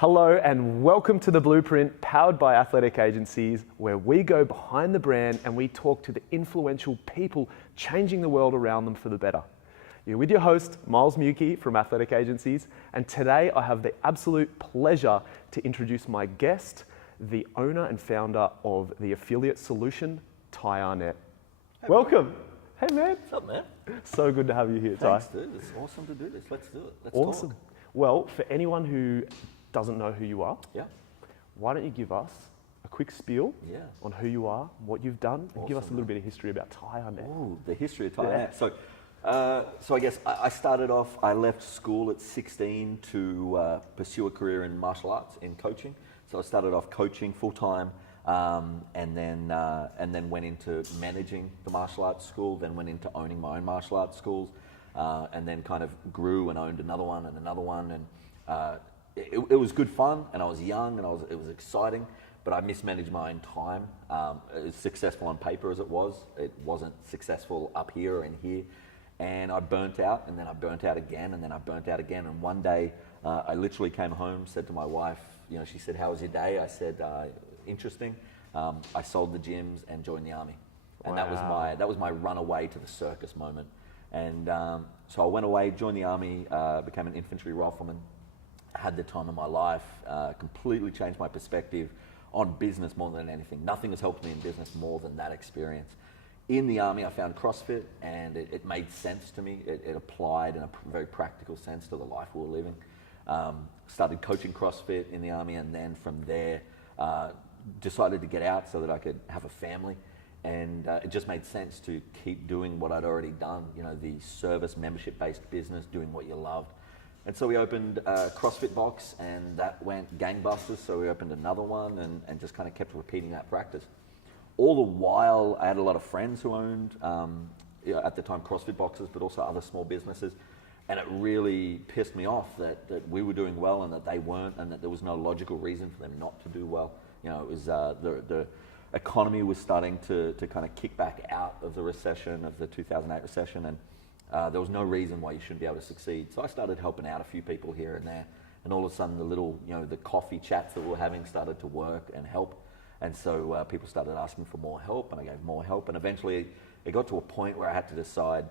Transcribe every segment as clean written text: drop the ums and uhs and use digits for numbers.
Hello and welcome to The Blueprint, powered by Athletic Agencies, where we go behind the brand and we talk to the influential people changing the world around them for the better. You're with your host, Miles Mukey from Athletic Agencies, and today I have the absolute pleasure to introduce my guest, the owner and founder of the affiliate solution, Ty Arnett. Hey, welcome. Hey man. What's up, man? So good to have you here, Ty. Thanks, dude. It's awesome to do this. Let's do it. Let's Awesome. talk. Well, for anyone who doesn't know who you are, Yeah. why don't you give us a quick spiel Yeah. on who you are, what you've done, and give us a Awesome, little bit of history about Ty Arnett. Oh, the history of Thai Yeah. Arnett. So I guess I started off, I left school at 16 to pursue a career in martial arts, in coaching. So I started off coaching full-time and then went into managing the martial arts school, then went into owning my own martial arts schools, and then kind of grew and owned another one. And it was good fun, and I was young, and it was exciting, but I mismanaged my own time. It was successful on paper as it wasn't successful up here and here, and I burnt out, and then I burnt out again, and then I burnt out again, and one day I literally came home, said to my wife, she said, "How was your day?" I said, "Interesting." I sold the gyms and joined the army, and Wow. that was my run away to the circus moment, and so I went away, joined the army, became an infantry rifleman. Had the time of my life, completely changed my perspective on business more than anything. Nothing has helped me in business more than that experience. In the army, I found CrossFit, and it made sense to me. It applied in a very practical sense to the life we were living. Started coaching CrossFit in the army, and then from there, decided to get out so that I could have a family. And it just made sense to keep doing what I'd already done, the service membership-based business, doing what you loved. And so we opened a CrossFit box, and that went gangbusters. So we opened another one and just kind of kept repeating that practice. All the while, I had a lot of friends who owned, at the time, CrossFit boxes, but also other small businesses. And it really pissed me off that we were doing well and that they weren't, and that there was no logical reason for them not to do well. It was the economy was starting to kind of kick back out of the recession, of the 2008 recession, and there was no reason why you shouldn't be able to succeed. So I started helping out a few people here and there, and all of a sudden the little, the coffee chats that we were having started to work and help. And so people started asking for more help, and I gave more help. And eventually it got to a point where I had to decide,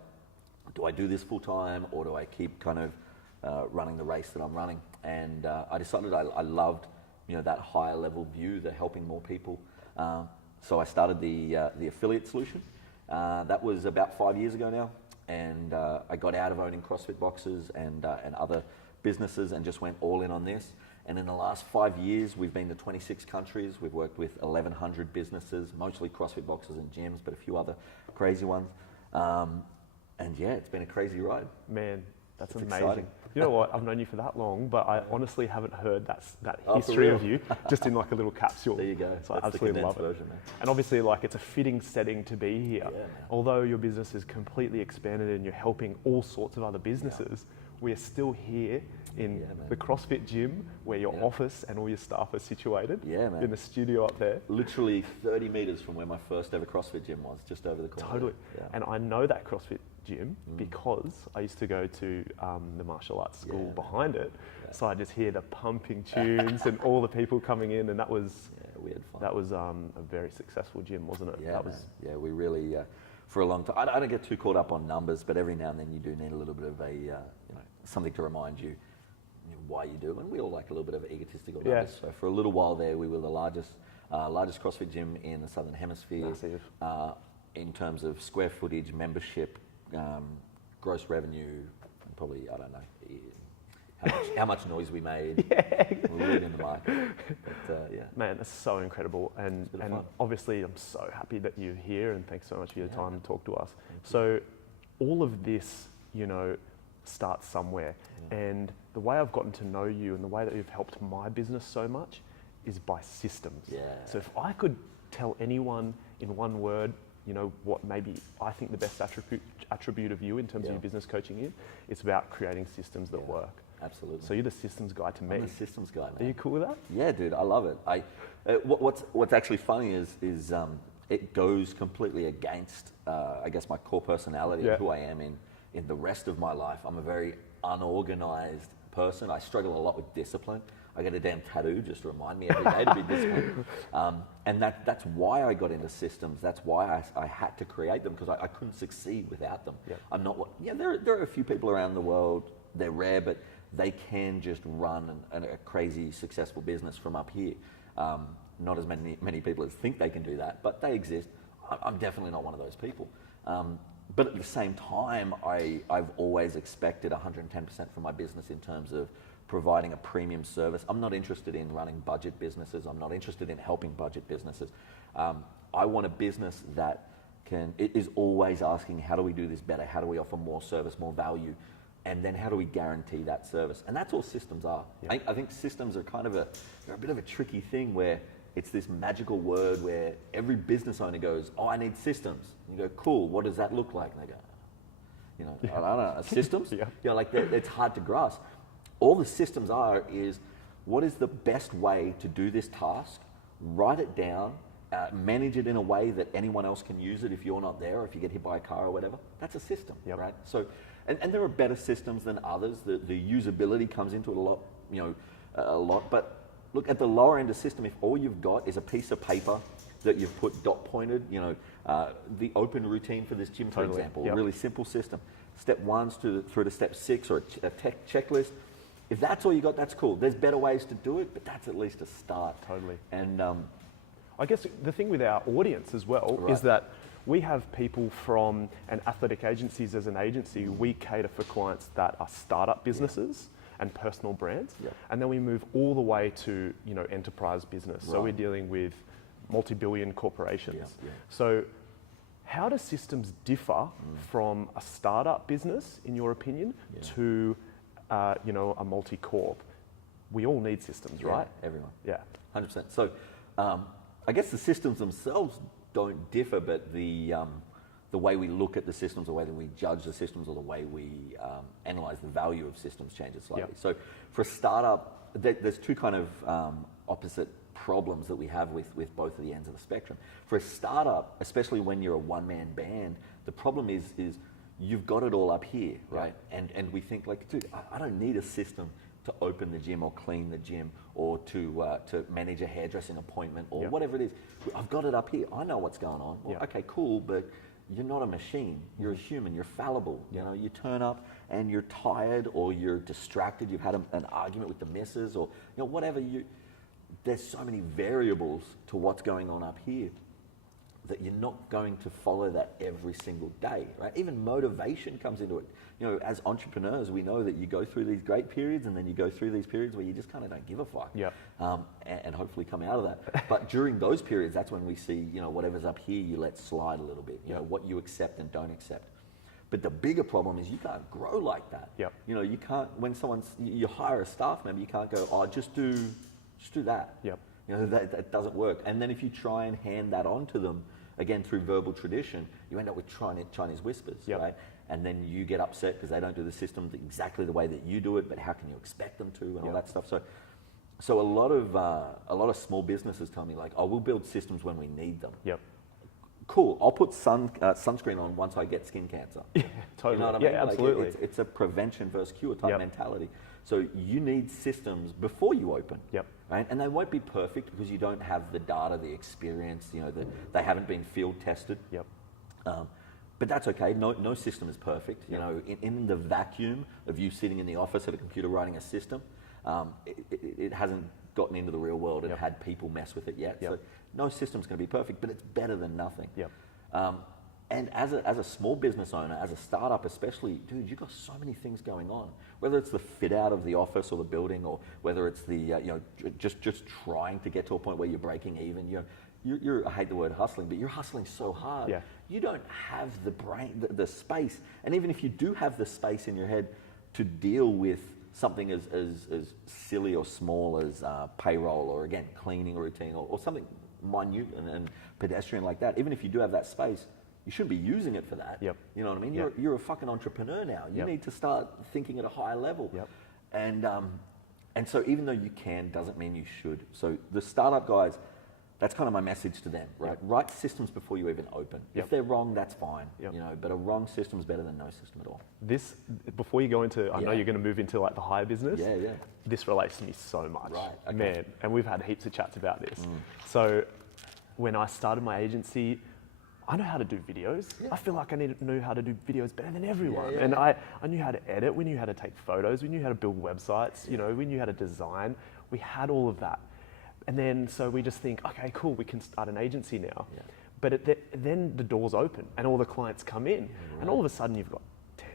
do I do this full time, or do I keep kind of running the race that I'm running? And I decided I loved, that higher level view, the helping more people. So I started the affiliate solution. That was about 5 years ago now. And I got out of owning CrossFit boxes and other businesses and just went all in on this. And in the last 5 years, we've been to 26 countries. We've worked with 1,100 businesses, mostly CrossFit boxes and gyms, but a few other crazy ones. And yeah, it's been a crazy ride. Man, that's It's amazing. exciting. You know what? I've known you for that long, but I honestly haven't heard that Oh, for history of real? you, just in like a little capsule. There you go. So I That's the absolutely love condensed it. version, man. And obviously, it's a fitting setting to be here. Yeah, man. Although your business is completely expanded and you're helping all sorts of other businesses, we are still here in Yeah, man. the CrossFit gym where your Yeah. office and all your staff are situated. Yeah, man. In the studio up there. Literally 30 meters from where my first ever CrossFit gym was, just over the corner. Totally. Yeah. And I know that CrossFit gym because I used to go to the martial arts school Yeah. behind it. Yeah. So I just hear the pumping tunes and all the people coming in, and that was We had fun. a very successful gym, wasn't it? Yeah, that man. Yeah, we really, for a long time, I don't get too caught up on numbers, but every now and then you do need a little bit of something to remind you, why you do it. And we all like a little bit of egotistical Yeah. numbers. So for a little while there, we were the largest CrossFit gym in the Southern Hemisphere. Massive. In terms of square footage, membership, gross revenue, and probably, I don't know, how much noise we made. Yeah. We're leading the market. But, yeah. Man, that's so incredible. And bit of fun. obviously I'm so happy that you're here, and thanks so much for your Yeah. time to talk to us. So all of this, starts somewhere. Yeah. And the way I've gotten to know you and the way that you've helped my business so much is by systems. Yeah. So if I could tell anyone in one word, what maybe I think the best attribute of you in terms of Yeah. your business coaching is, it's about creating systems that Yeah. work. Absolutely. So you're the systems guy to me. I'm a systems guy, man. Are you cool with that? Yeah, dude, I love it. What's actually funny is it goes completely against, I guess, my core personality Yeah. and who I am in the rest of my life. I'm a very unorganized person. I struggle a lot with discipline. I get a damn tattoo just to remind me every day to be disciplined. And that's why I got into systems. That's why I had to create them, because I couldn't succeed without them. Yep. I'm not. There are a few people around the world. They're rare, but they can just run a crazy successful business from up here. Not as many people as think they can do that, but they exist. I'm definitely not one of those people. But at the same time, I've always expected 110% from my business in terms of providing a premium service. I'm not interested in running budget businesses. I'm not interested in helping budget businesses. I want a business that is always asking, how do we do this better? How do we offer more service, more value? And then how do we guarantee that service? And that's all systems are. Yeah. I think systems are they're a bit of a tricky thing, where it's this magical word where every business owner goes, oh, I need systems. And you go, cool, what does that look like? And they go, I don't know, systems? Like it's hard to grasp. All the systems are is, what is the best way to do this task? Write it down, manage it in a way that anyone else can use it if you're not there, or if you get hit by a car or whatever. That's a system, right? So, and there are better systems than others. The usability comes into it a lot. But look, at the lower end of system, if all you've got is a piece of paper that you've put dot pointed, the open routine for this gym, for example, a really simple system. Step 1 through to step 6, or a tech checklist. If that's all you got, that's cool. There's better ways to do it, but that's at least a start. Totally. And I guess the thing with our audience as well is that we have people from, and athletic agencies as an agency, we cater for clients that are startup businesses and personal brands. And then we move all the way to, enterprise business. So we're dealing with multi-billion corporations. So how do systems differ from a startup business, in your opinion, to a multi-corp? We all need systems, right? Everyone. Yeah. 100%. So I guess the systems themselves don't differ, but the way we look at the systems, the way that we judge the systems, or the way we analyze the value of systems changes slightly. So for a startup, there's two kind of opposite problems that we have with both of the ends of the spectrum. For a startup, especially when you're a one-man band, the problem is you've got it all up here, right? And we think like, dude, I don't need a system to open the gym or clean the gym, or to manage a hairdressing appointment, or whatever it is. I've got it up here. I know what's going on. Well, okay, cool, but you're not a machine. You're a human. You're fallible. You turn up and you're tired, or you're distracted. You've had an argument with the missus, or whatever. There's so many variables to what's going on up here that you're not going to follow that every single day, right? Even motivation comes into it. As entrepreneurs, we know that you go through these great periods, and then you go through these periods where you just kind of don't give a fuck. And hopefully come out of that. But during those periods, that's when we see, whatever's up here, you let slide a little bit. What you accept and don't accept. But the bigger problem is you can't grow like that. You can't, when you hire a staff member, you can't go, oh, just do that. That doesn't work. And then if you try and hand that on to them, again, through verbal tradition, you end up with Chinese whispers, right? And then you get upset because they don't do the system exactly the way that you do it, but how can you expect them to, and all that stuff. So a lot of small businesses tell me like, oh, we'll build systems when we need them. Cool, I'll put sunscreen on once I get skin cancer. Totally. You know what I mean? Absolutely. It's a prevention versus cure type mentality. So you need systems before you open. Right? And they won't be perfect because you don't have the data, the experience, they haven't been field tested. But that's okay. No system is perfect. In the vacuum of you sitting in the office at a computer writing a system, it hasn't gotten into the real world and had people mess with it yet. So no system's going to be perfect, but it's better than nothing. And as a small business owner, as a startup especially, dude, you've got so many things going on. Whether it's the fit out of the office or the building, or whether it's the just trying to get to a point where you're breaking even. You're I hate the word hustling, but you're hustling so hard. You don't have the brain, the space, and even if you do have the space in your head to deal with something as silly or small as payroll, or again cleaning routine, or something minute and pedestrian like that. Even if you do have that space, you shouldn't be using it for that. You know what I mean? You're a fucking entrepreneur now. You need to start thinking at a higher level. And so even though you can, doesn't mean you should. So the startup guys, that's kind of my message to them, right? Write systems before you even open. If they're wrong, that's fine, you know, but a wrong system is better than no system at all. This, before you go into, I know you're going to move into like the hire business. This relates to me so much. Right, okay. Man, and we've had heaps of chats about this. So when I started my agency, I know how to do videos. I feel like I knew how to do videos better than everyone. And I knew how to edit, we knew how to take photos, we knew how to build websites, you know, we knew how to design. We had all of that. And then, so we just think, okay, cool, we can start an agency now. But then the doors open and all the clients come in. And all of a sudden you've got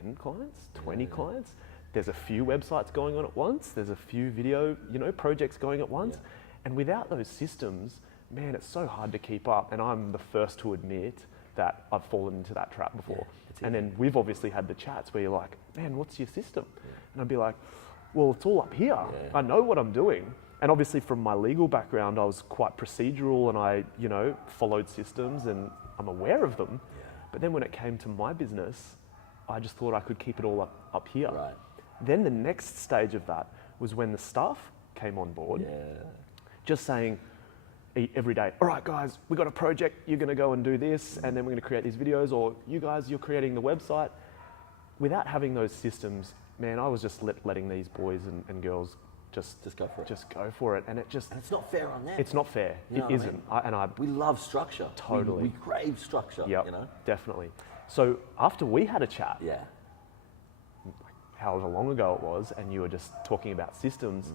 10 clients, 20 clients. There's a few websites going on at once. There's a few video, you know, projects going at once. And without those systems, man, it's so hard to keep up. And I'm the first to admit that I've fallen into that trap before. And then we've obviously had the chats where you're like, man, what's your system? And I'd be like, well, it's all up here. I know what I'm doing. And obviously from my legal background, I was quite procedural and I, you know, followed systems and I'm aware of them. But then when it came to my business, I just thought I could keep it all up here. Then the next stage of that was when the staff came on board, just saying every day, all right, guys, we got a project, you're gonna go and do this, and then we're gonna create these videos, or you guys, you're creating the website. Without having those systems, man, I was just letting these boys and girls just go for it. Just go for it, and it just. And it's not fair on them. It's not fair. You know it isn't. I mean? We love structure. Totally. We crave structure. Yep, you know. Definitely. So after we had a chat, however long ago it was, and you were just talking about systems,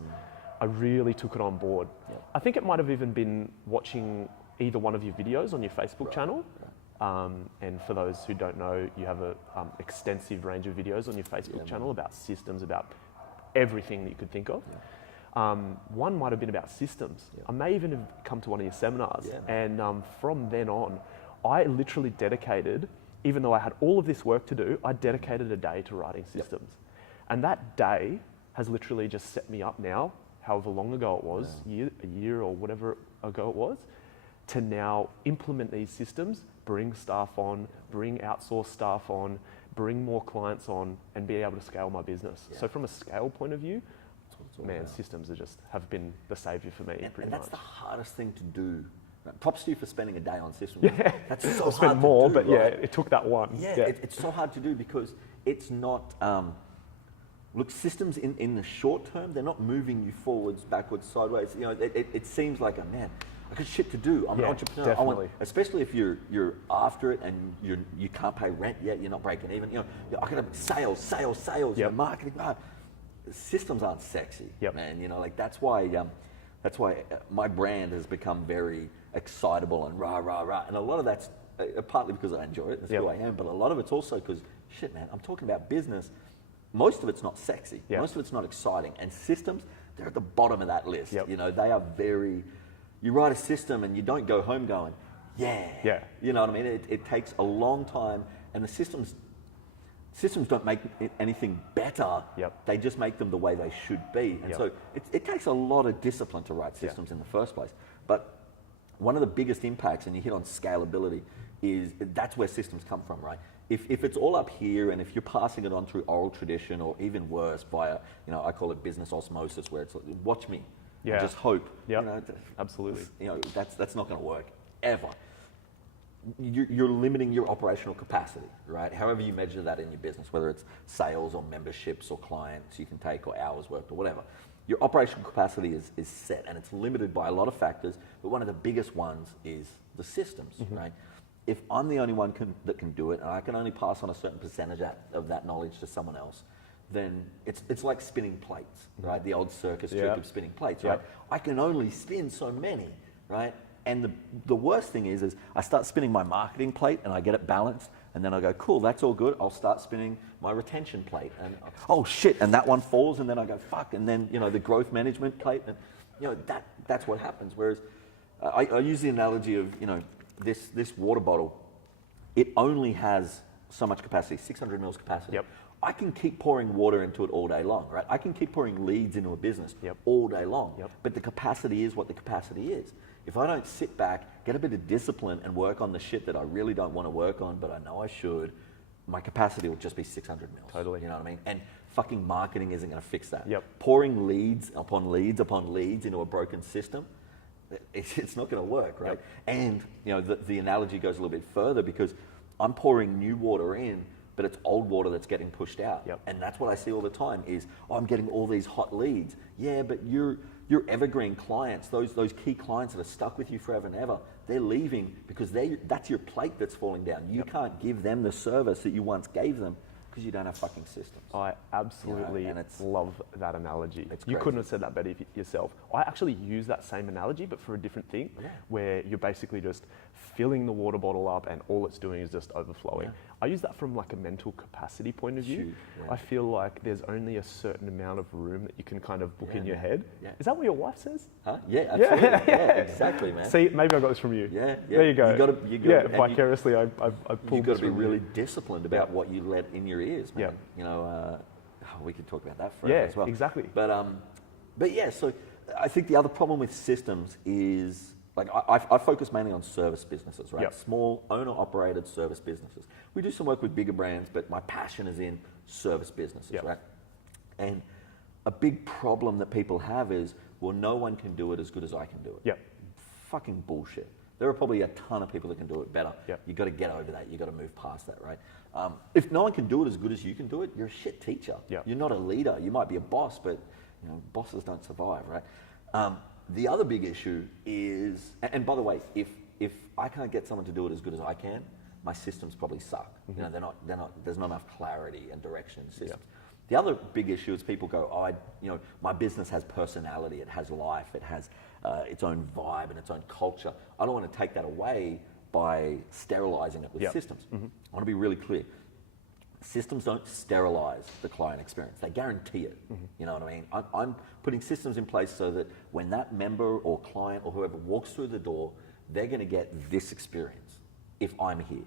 I really took it on board. I think it might have even been watching either one of your videos on your Facebook channel. And for those who don't know, you have an extensive range of videos on your Facebook channel about systems, about everything that you could think of. One might have been about systems. I may even have come to one of your seminars. And from then on, I literally dedicated, even though I had all of this work to do, I dedicated a day to writing systems. And that day has literally just set me up now, however long ago it was, a year or whatever ago it was, to now implement these systems, bring staff on, bring outsourced staff on, bring more clients on, and be able to scale my business. So from a scale point of view, man, systems have been the savior for me, pretty much. That's the hardest thing to do. Props to you for spending a day on systems. That's so hard spend more, to do, but it took that one. It's so hard to do because it's not. Look, systems in the short term, they're not moving you forwards, backwards, sideways. You know, it seems like, man, I got shit to do. I'm an entrepreneur. Definitely. Especially if you're after it and you can't pay rent yet, you're not breaking even. You know, I got to sales, you know, marketing. Systems aren't sexy, man. You know, like that's why my brand has become very excitable and rah. And a lot of that's partly because I enjoy it. That's who I am. But a lot of it's also because, shit, man, I'm talking about business. Most of it's not sexy. Most of it's not exciting. And systems, they're at the bottom of that list. You know, they are very. You write a system and you don't go home going, You know what I mean? It takes a long time, and the systems don't make anything better. They just make them the way they should be. And so it takes a lot of discipline to write systems in the first place. But one of the biggest impacts, and you hit on scalability, is that's where systems come from, right? If it's all up here, and if you're passing it on through oral tradition, or even worse, via, you know, I call it business osmosis, where it's like, watch me. And just hope. You know, absolutely. You know, that's not going to work ever. You're limiting your operational capacity, right? However you measure that in your business, whether it's sales or memberships or clients you can take or hours worked or whatever. Your operational capacity is set, and it's limited by a lot of factors, but one of the biggest ones is the systems, right? If I'm the only one that can do it, and I can only pass on a certain percentage of that knowledge to someone else, then it's like spinning plates, right? The old circus trick of spinning plates, right? I can only spin so many, right? And the worst thing is I start spinning my marketing plate and I get it balanced, and then I go, cool, that's all good. I'll start spinning my retention plate, and oh shit, and that one falls, and then I go, fuck, and then, you know, the growth management plate, and you know, that's what happens. Whereas I use the analogy of, you know, this water bottle, it only has so much capacity, 600 mils capacity. I can keep pouring water into it all day long, right? I can keep pouring leads into a business all day long, but the capacity is what the capacity is. If I don't sit back, get a bit of discipline and work on the shit that I really don't want to work on, but I know I should, my capacity will just be 600 mils. Totally. You know what I mean? And fucking marketing isn't going to fix that. Pouring leads upon leads upon leads into a broken system, it's not going to work, right? And the analogy goes a little bit further because I'm pouring new water in, but it's old water that's getting pushed out. And that's what I see all the time is, I'm getting all these hot leads. Yeah, but your evergreen clients, those key clients that are stuck with you forever and ever, they're leaving because that's your plate that's falling down. You can't give them the service that you once gave them because you don't have fucking systems. I absolutely love that analogy. You crazy. couldn't have said that better yourself. I actually use that same analogy, but for a different thing, where you're basically just filling the water bottle up and all it's doing is just overflowing. I use that from like a mental capacity point of view. Huge, I feel like there's only a certain amount of room that you can kind of book in your head. Is that what your wife says? Huh? Yeah, absolutely. Yeah, exactly, man. See, maybe I got this from you. Yeah. There you go. You gotta, vicariously, I pulled You've got this to be from really you. disciplined about what you let in your ears, man. We could talk about that forever as well. Exactly. But yeah, so I think the other problem with systems is, like, I focus mainly on service businesses, right? Small owner-operated service businesses. We do some work with bigger brands, but my passion is in service businesses, right? And a big problem that people have is, well, no one can do it as good as I can do it. Fucking bullshit. There are probably a ton of people that can do it better. You've got to get over that. You've got to move past that, right? If no one can do it as good as you can do it, you're a shit teacher. You're not a leader. You might be a boss, but bosses don't survive, right? The other big issue is, and by the way, if I can't get someone to do it as good as I can, my systems probably suck. They're not. There's not enough clarity and direction in systems. The other big issue is people go, my business has personality, it has life, it has its own vibe and its own culture. I don't want to take that away by sterilizing it with systems. I want to be really clear. Systems don't sterilize the client experience. They guarantee it. You know what I mean? I'm putting systems in place so that when that member or client or whoever walks through the door, they're going to get this experience if I'm here.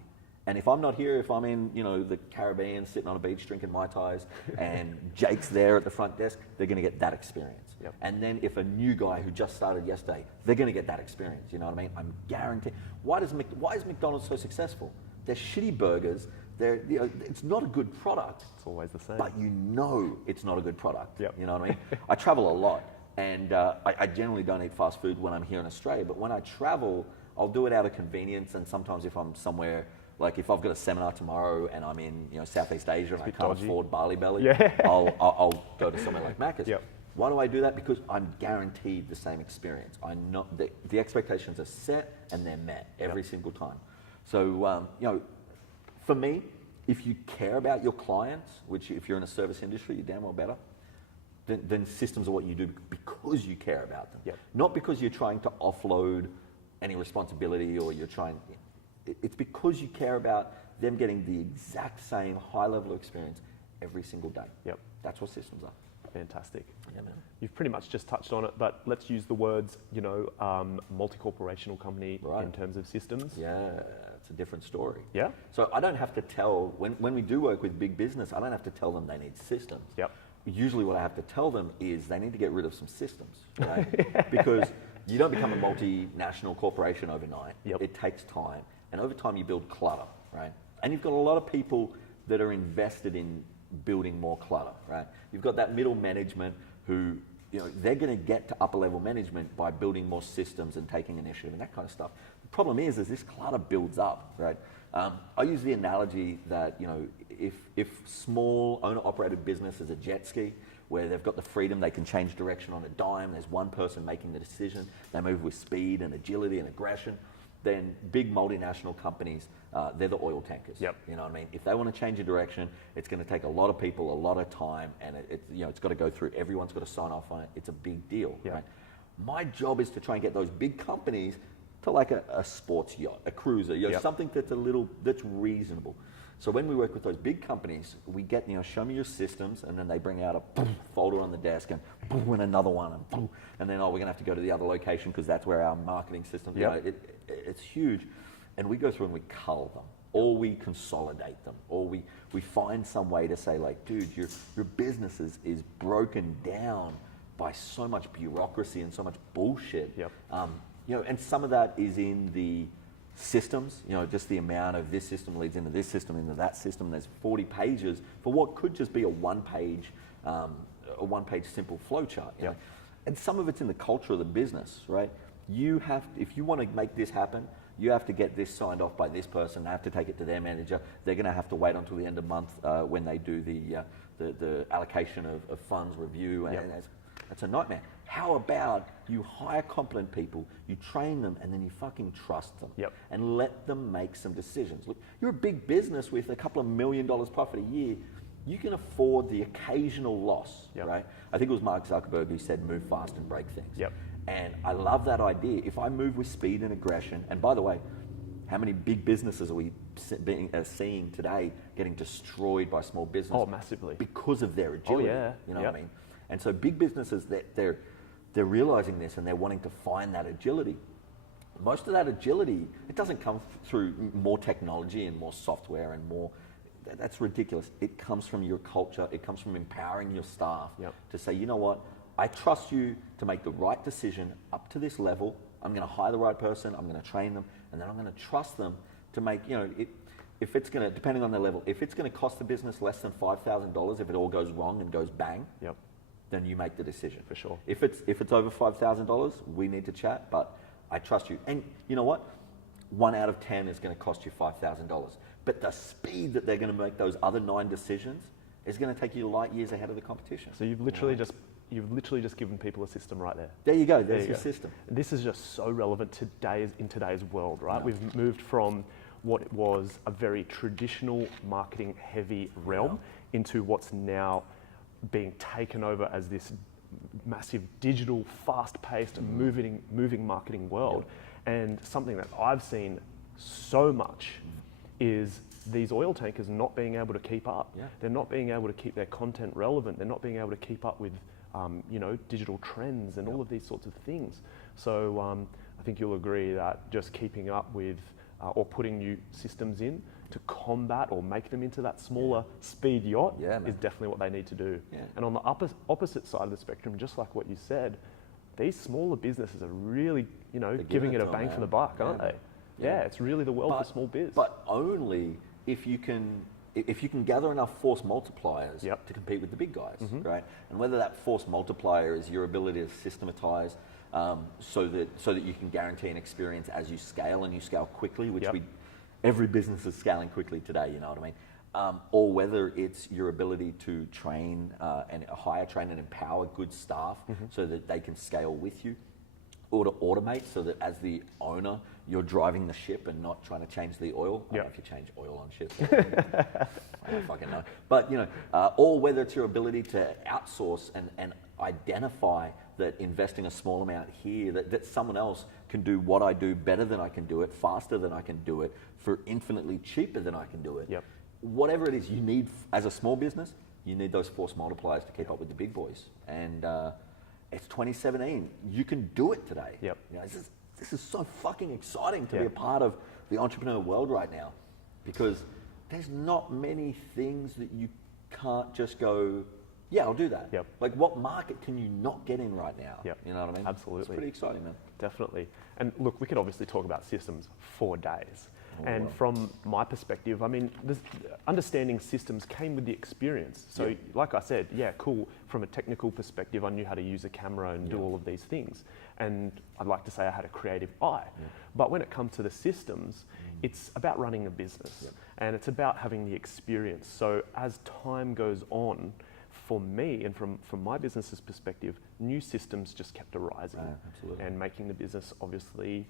And if I'm not here, if I'm in, the Caribbean, sitting on a beach drinking Mai Tais, and Jake's there at the front desk, they're going to get that experience. And then if a new guy who just started yesterday, they're going to get that experience. You know what I mean? I'm guaranteed. Why is McDonald's so successful? They're shitty burgers. It's not a good product. It's always the same. But it's not a good product. You know what I mean? I travel a lot, and I generally don't eat fast food when I'm here in Australia. But when I travel, I'll do it out of convenience, and sometimes if I'm somewhere. Like if I've got a seminar tomorrow and I'm in Southeast Asia and I can't afford Barley Belly, I'll go to somewhere like Macca's. Why do I do that? Because I'm guaranteed the same experience. I know the expectations are set and they're met every single time. So for me, if you care about your clients, which if you're in a service industry, you're damn well better. Then systems are what you do because you care about them, not because you're trying to offload any responsibility or you're trying. It's because you care about them getting the exact same high level of experience every single day. That's what systems are. Fantastic. Yeah, man. You've pretty much just touched on it, but let's use the words, multi-corporational company in terms of systems. Yeah, it's a different story. Yeah. So I don't have to tell, when we do work with big business, I don't have to tell them they need systems. Usually what I have to tell them is they need to get rid of some systems, right? Because you don't become a multinational corporation overnight. It takes time. And over time you build clutter, right? And you've got a lot of people that are invested in building more clutter, right? You've got that middle management who, they're going to get to upper level management by building more systems and taking initiative and that kind of stuff. The problem is this clutter builds up, right? I use the analogy that, if small owner-operated business is a jet ski, where they've got the freedom, they can change direction on a dime, there's one person making the decision, they move with speed and agility and aggression, then big multinational companies, they're the oil tankers. You know what I mean? If they want to change a direction, it's going to take a lot of people, a lot of time, and it's got to go through. Everyone's got to sign off on it. It's a big deal, right? My job is to try and get those big companies to like a sports yacht, a cruiser, something that's reasonable. So when we work with those big companies, we get, show me your systems, and then they bring out a folder on the desk and another one, and then, we're going to have to go to the other location because that's where our marketing system, it's huge. And we go through and we cull them, or we consolidate them, or we find some way to say, like, dude, your business is broken down by so much bureaucracy and so much bullshit. And some of that is in the systems, just the amount of this system leads into this system, into that system. There's 40 pages for what could just be a one-page simple flowchart. And some of it's in the culture of the business, right? if you want to make this happen, you have to get this signed off by this person. They have to take it to their manager. They're going to have to wait until the end of the month when they do the allocation of funds review, and that's a nightmare. How about you hire competent people, you train them, and then you fucking trust them and let them make some decisions. Look, you're a big business with a couple of $1 million profit a year. You can afford the occasional loss, right? I think it was Mark Zuckerberg who said, move fast and break things. And I love that idea. If I move with speed and aggression, and by the way, how many big businesses are we seeing today getting destroyed by small business? Oh, massively. Because of their agility. You know what I mean? And so big businesses, they're realizing this and they're wanting to find that agility. Most of that agility, it doesn't come through more technology and more software and more, that's ridiculous. It comes from your culture. It comes from empowering your staff to say, you know what, I trust you to make the right decision up to this level. I'm going to hire the right person. I'm going to train them, and then I'm going to trust them to make, if it's going to, depending on their level, if it's going to cost the business less than $5,000, if it all goes wrong and goes bang, then you make the decision. For sure. If it's over $5,000, we need to chat, but I trust you. And you know what? 1 out of 10 is going to cost you $5,000. But the speed that they're going to make those other 9 decisions is going to take you light years ahead of the competition. So you've literally just given people a system right there. There you go. There's your system. This is just so relevant in today's world, right? We've moved from what was a very traditional marketing heavy realm into what's now being taken over as this massive digital, fast-paced, moving marketing world. And something that I've seen so much is these oil tankers not being able to keep up. They're not being able to keep their content relevant. They're not being able to keep up with digital trends and all of these sorts of things. So I think you'll agree that just keeping up with or putting new systems in to combat or make them into that smaller speed yacht is definitely what they need to do. And on the opposite side of the spectrum, just like what you said, these smaller businesses are really, giving it a bang for the buck, aren't they? Yeah, it's really the world for small biz. But only if you can gather enough force multipliers to compete with the big guys, right? And whether that force multiplier is your ability to systematize so that you can guarantee an experience as you scale, and you scale quickly, which every business is scaling quickly today, you know what I mean? Or whether it's your ability to train and hire, train and empower good staff so that they can scale with you, or to automate so that as the owner, you're driving the ship and not trying to change the oil. I don't know if you change oil on ships. I don't fucking know. But, or whether it's your ability to outsource and identify that investing a small amount here, that someone else can do what I do better than I can do it, faster than I can do it, for infinitely cheaper than I can do it. Whatever it is you need as a small business, you need those force multipliers to keep up with the big boys. And it's 2017. You can do it today. This is so fucking exciting to be a part of the entrepreneur world right now, because there's not many things that you can't just go, yeah, I'll do that. Like, what market can you not get in right now? You know what I mean? Absolutely. It's pretty exciting, man. Definitely. And look, we could obviously talk about systems for days. From my perspective, I mean, understanding systems came with the experience. So like I said, cool. From a technical perspective, I knew how to use a camera and do all of these things. And I'd like to say I had a creative eye. But when it comes to the systems, it's about running a business and it's about having the experience. So as time goes on, for me and from my business's perspective, new systems just kept arising and making the business obviously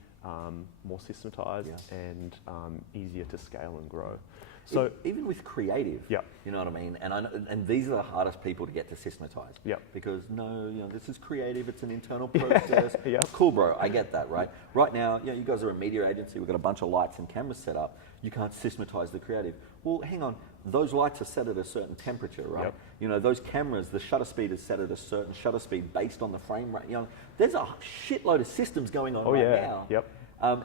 more systematized and easier to scale and grow. So even with creative, you know what I mean? And these are the hardest people to get to systematize. Because this is creative, it's an internal process. Cool, bro, I get that, right? Right now, you guys are a media agency, we've got a bunch of lights and cameras set up. You can't systematize the creative. Well, hang on, those lights are set at a certain temperature, right? Those cameras, the shutter speed is set at a certain shutter speed based on the frame rate. There's a shitload of systems going on now.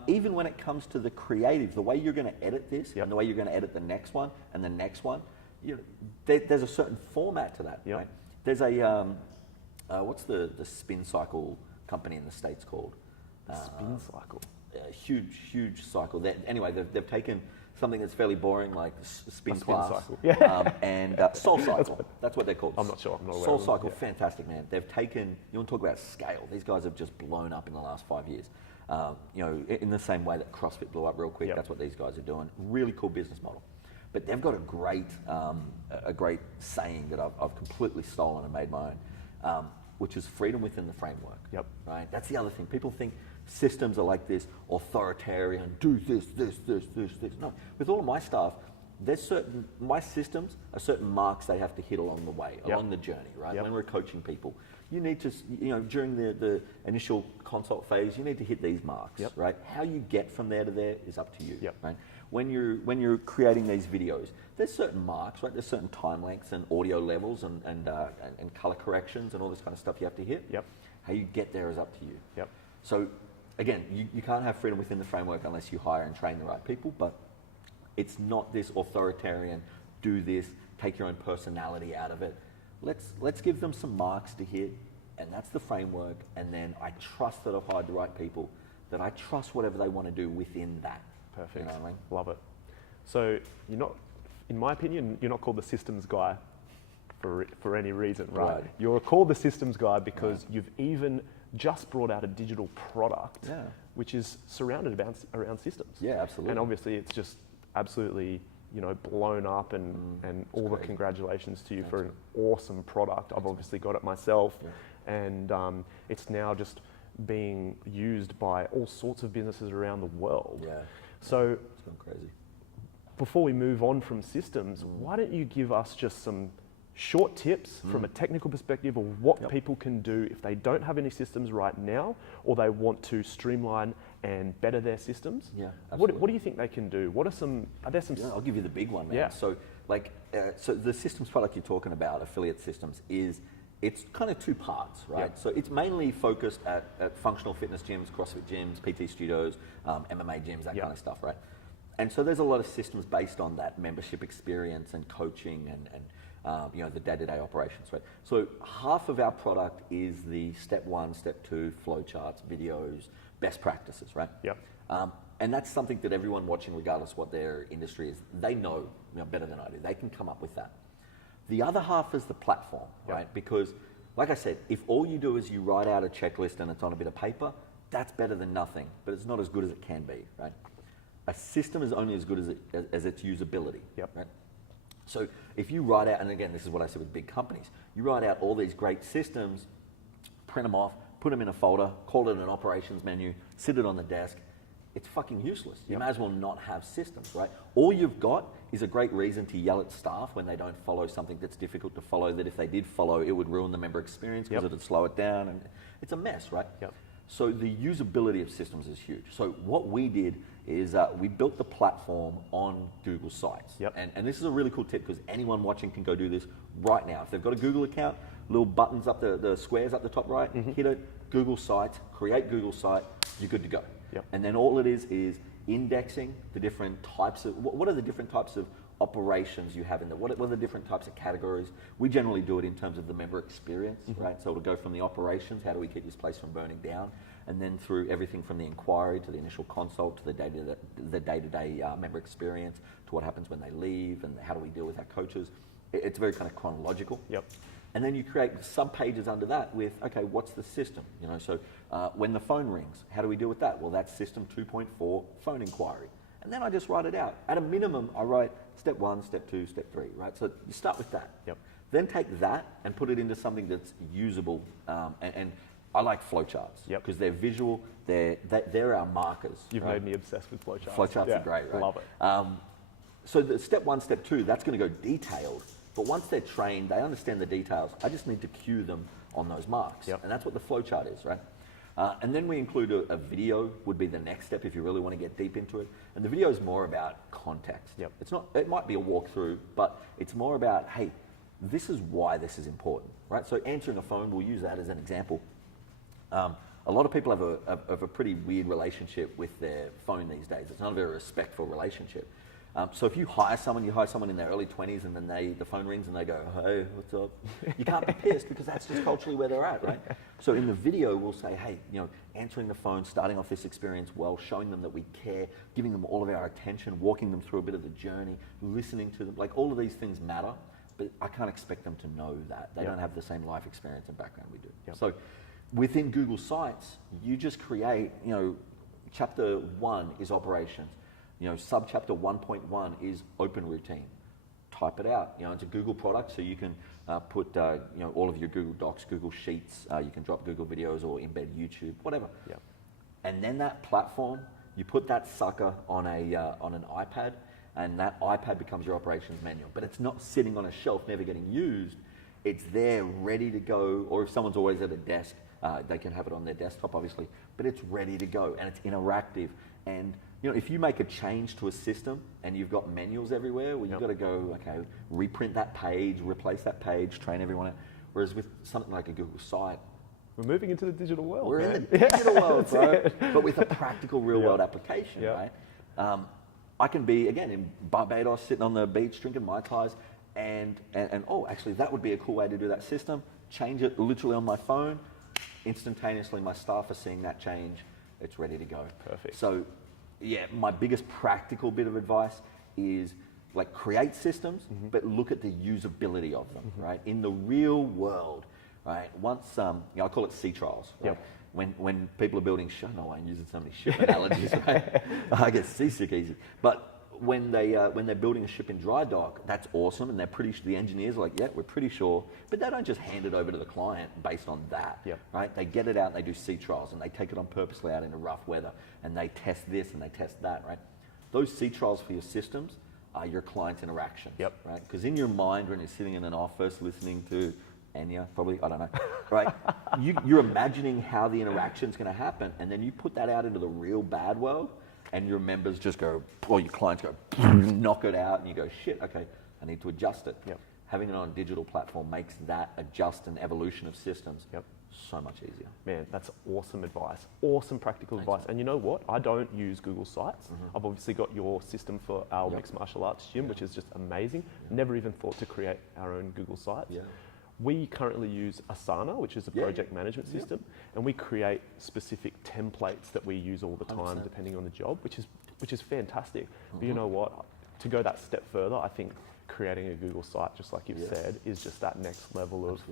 Even when it comes to the creative, the way you're going to edit this and the way you're going to edit the next one and the next one, there's a certain format to that, right? There's a, what's the spin cycle company in the States called? Spin cycle? Huge cycle. Anyway, they've taken something that's fairly boring like spin spin class cycle. Yeah. and Soul Cycle. That's what they're called. I'm not sure. I'm not aware Soul of them. Cycle, fantastic, man. They've taken, you want to talk about scale. These guys have just blown up in the last 5 years. You know, in the same way that CrossFit blew up real quick, Yep. that's what these guys are doing. Really cool business model. But they've got a great saying that I've completely stolen and made my own, which is freedom within the framework. Yep. Right? That's the other thing. People think systems are like this authoritarian, do this. No, with all of my staff, my systems are certain marks they have to hit along the way, Yep. along the journey, right? Yep. When we're coaching people, you need to, during the initial consult phase, you need to hit these marks, Yep. right? How you get from there to there is up to you, Yep. right? When you're creating these videos, there's certain marks, right? There's certain time lengths and audio levels and color corrections and all this kind of stuff you have to hit. Yep. How you get there is up to you. Yep. So again, you can't have freedom within the framework unless you hire and train the right people, but it's not this authoritarian, do this, take your own personality out of it. Let's give them some marks to hit, and that's the framework, and then I trust that I've hired the right people, that I trust whatever they want to do within that. Perfect. You know what I mean? Love it. So you're not, in my opinion, you're not called the systems guy for any reason, right? Right. You're called the systems guy because you've even just brought out a digital product, Yeah. which is surrounded around systems. Yeah, absolutely. And obviously, it's just absolutely, blown up, and all the crazy. congratulations to you for an awesome product. I've obviously got it myself, and it's now just being used by all sorts of businesses around the world. Yeah. So It's gone crazy. before we move on from systems, why don't you give us just some short tips from a technical perspective of what people can do if they don't have any systems right now, or they want to streamline and better their systems? Yeah, What absolutely. do you think they can do? Are there some? Yeah, I'll give you the big one, man. Yeah. So, so the systems product you're talking about, affiliate systems, it's kind of two parts, right? Yeah. So it's mainly focused at functional fitness gyms, CrossFit gyms, PT studios, MMA gyms, that kind of stuff, right? And so there's a lot of systems based on that membership experience and coaching and the day-to-day operations, right? So half of our product is the step 1, step 2 flowcharts, videos, best practices, right? Yep. And that's something that everyone watching, regardless what their industry is, they know better than I do. They can come up with that. The other half is the platform, right? Because, like I said, if all you do is you write out a checklist and it's on a bit of paper, that's better than nothing, but it's not as good as it can be, right? A system is only as good as its usability, right? So if you write out, and again, this is what I said with big companies, you write out all these great systems, print them off, put them in a folder, call it an operations menu, sit it on the desk, it's fucking useless. You may as well not have systems, right? All you've got is a great reason to yell at staff when they don't follow something that's difficult to follow, that if they did follow, it would ruin the member experience because it would slow it down, and it's a mess, right? So the usability of systems is huge. So what we did is we built the platform on Google Sites. And this is a really cool tip because anyone watching can go do this right now. If they've got a Google account, little buttons up the squares up the top right, hit it, Google Sites, create Google Site, you're good to go. And then all it is indexing the different types of, what are the different types of operations you have in there? What are the different types of categories? We generally do it in terms of the member experience, right? So it'll go from the operations, how do we keep this place from burning down? And then through everything from the inquiry to the initial consult to the day-to-day member experience to what happens when they leave and how do we deal with our coaches. It's very kind of chronological. And then you create sub-pages under that with, okay, what's the system? So when the phone rings, how do we deal with that? Well, that's system 2.4 phone inquiry. And then I just write it out. At a minimum, I write step 1, step 2, step 3, right? So you start with that. Then take that and put it into something that's usable. And I like flowcharts because they're visual, they're our markers. You've made me obsessed with flowcharts. Flowcharts are great, right? Love it. So the step 1, step 2, that's going to go detailed. But once they're trained, they understand the details. I just need to cue them on those marks. And that's what the flowchart is, right? And then we include a video would be the next step if you really want to get deep into it. And the video is more about context. It's not. It might be a walkthrough, but it's more about, hey, this is why this is important, right? So answering a phone, we'll use that as an example. A lot of people have a pretty weird relationship with their phone these days. It's not a very respectful relationship. So if you hire someone in their early 20s and then the phone rings and they go, hey, what's up? You can't be pissed because that's just culturally where they're at, right? So in the video, we'll say, hey, answering the phone, starting off this experience well, showing them that we care, giving them all of our attention, walking them through a bit of the journey, listening to them. Like all of these things matter, but I can't expect them to know that. They don't have the same life experience and background we do. So within Google Sites, you just create, chapter 1 is operations. Sub-chapter 1.1 is open routine. Type it out. It's a Google product, so you can put all of your Google Docs, Google Sheets. You can drop Google videos or embed YouTube, whatever. Yep. And then that platform, you put that sucker on an iPad, and that iPad becomes your operations manual. But it's not sitting on a shelf, never getting used. It's there, ready to go. Or if someone's always at a desk, they can have it on their desktop, obviously. But it's ready to go, and it's interactive. And if you make a change to a system and you've got manuals everywhere, well, you've got to go, okay, reprint that page, replace that page, train everyone out. Whereas with something like a Google site, we're moving into the digital world. We're in the digital world, bro. But with a practical real-world application, right? I can be, again, in Barbados, sitting on the beach, drinking Mai Tais, and oh, actually, that would be a cool way to do that system. Change it literally on my phone. Instantaneously, my staff are seeing that change. It's ready to go. Perfect. So, yeah, my biggest practical bit of advice is like create systems, but look at the usability of them, right? In the real world, right? Once, I call it sea trials, right? When people are building, I don't know why I'm using so many ship analogies, right? I get seasick easy. But when they're building a ship in dry dock, that's awesome, and the engineers are like, yeah, we're pretty sure, but they don't just hand it over to the client based on that, right? They get it out and they do sea trials, and they take it on purposely out into rough weather, and they test this and they test that, right? Those sea trials for your systems are your client's interactions, right? Because in your mind, when you're sitting in an office listening to Enya, probably, I don't know, right? You're imagining how the interaction's going to happen, and then you put that out into the real bad world, and your members just go, or your clients go, knock it out, and you go, shit, okay, I need to adjust it. Having it on a digital platform makes that adjust and evolution of systems so much easier. Man, that's awesome advice. Awesome practical advice. And you know what? I don't use Google Sites. I've obviously got your system for our mixed martial arts gym, which is just amazing. Never even thought to create our own Google Sites. We currently use Asana, which is a project management system, and we create specific templates that we use all the time, 100%. Depending on the job, which is fantastic. But you know what? To go that step further, I think creating a Google site, just like you've said, is just that next level of,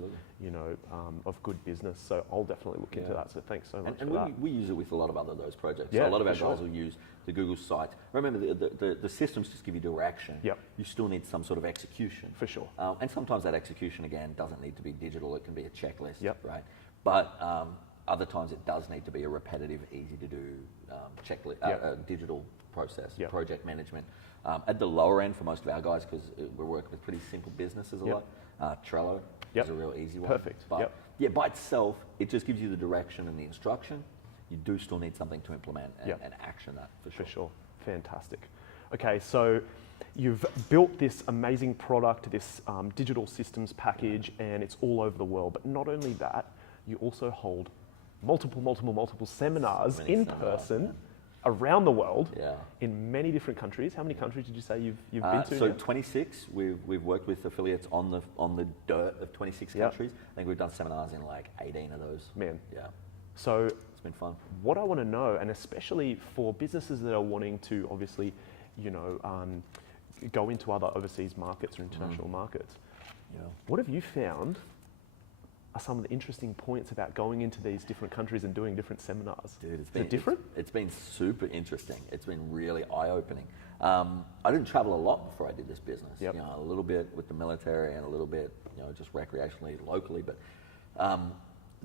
of good business. So I'll definitely look into that. So thanks so much for that. We use it with a lot of those projects. So a lot of our guys will use the Google site. Remember, the systems just give you direction. You still need some sort of execution. For sure. And sometimes that execution, again, doesn't need to be digital. It can be a checklist, right? But other times it does need to be a repetitive, easy to do checklist, digital process, project management. At the lower end for most of our guys, because we're working with pretty simple businesses a lot, Trello is a real easy one. Perfect. But by itself, it just gives you the direction and the instruction. You do still need something to implement and action that, for sure. For sure. Fantastic. Okay, so you've built this amazing product, this digital systems package, and it's all over the world. But not only that, you also hold multiple seminars in person around the world in many different countries. How many countries did you say you've been to? So now? 26. We've worked with affiliates on the dirt of 26 countries. I think we've done seminars in like 18 of those. Man. Yeah. So it's been fun. What I want to know, and especially for businesses that are wanting to obviously, go into other overseas markets or international markets, what have you found are some of the interesting points about going into these different countries and doing different seminars? Dude, Is it different? It's been super interesting. It's been really eye-opening. I didn't travel a lot before I did this business. A little bit with the military and a little bit, just recreationally, locally. But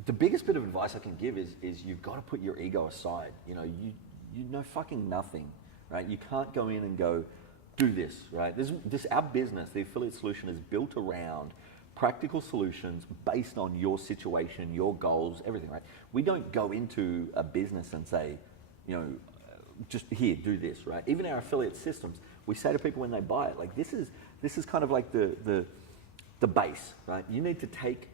the biggest bit of advice I can give is you've got to put your ego aside. You know fucking nothing, right? You can't go in and go, do this, right? Our business, the affiliate solution, is built around practical solutions based on your situation, your goals, everything, right? We don't go into a business and say, just here, do this, right? Even our affiliate systems, we say to people when they buy it, like this is kind of like the base, right? You need to take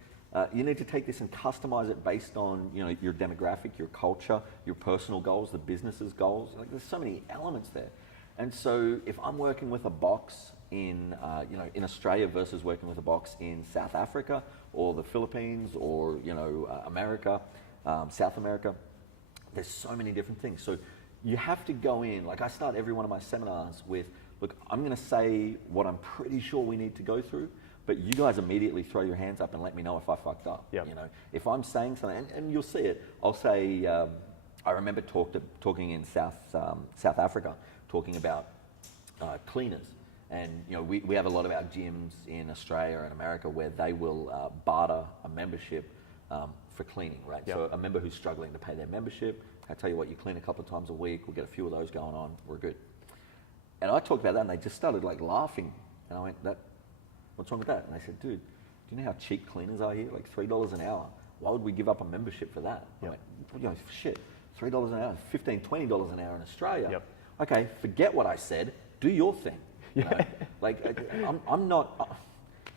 this and customize it based on your demographic, your culture, your personal goals, the business's goals. Like there's so many elements there. And so if I'm working with a box in, in Australia versus working with a box in South Africa or the Philippines or, America, South America, there's so many different things. So you have to go in, like I start every one of my seminars with, look, I'm going to say what I'm pretty sure we need to go through, but you guys immediately throw your hands up and let me know if I fucked up. Yep. If I'm saying something, and you'll see it, I'll say, I remember talking in South Africa, talking about cleaners. And we have a lot of our gyms in Australia and America where they will barter a membership for cleaning, right? Yep. So a member who's struggling to pay their membership, I tell you what, you clean a couple of times a week, we'll get a few of those going on, we're good. And I talked about that and they just started like laughing. And I went, what's wrong with that? And they said, dude, do you know how cheap cleaners are here? Like $3 an hour. Why would we give up a membership for that? Yep. I went, shit, $3 an hour, $15, $20 an hour in Australia. Yep. Okay, forget what I said, do your thing. Yeah. I'm not,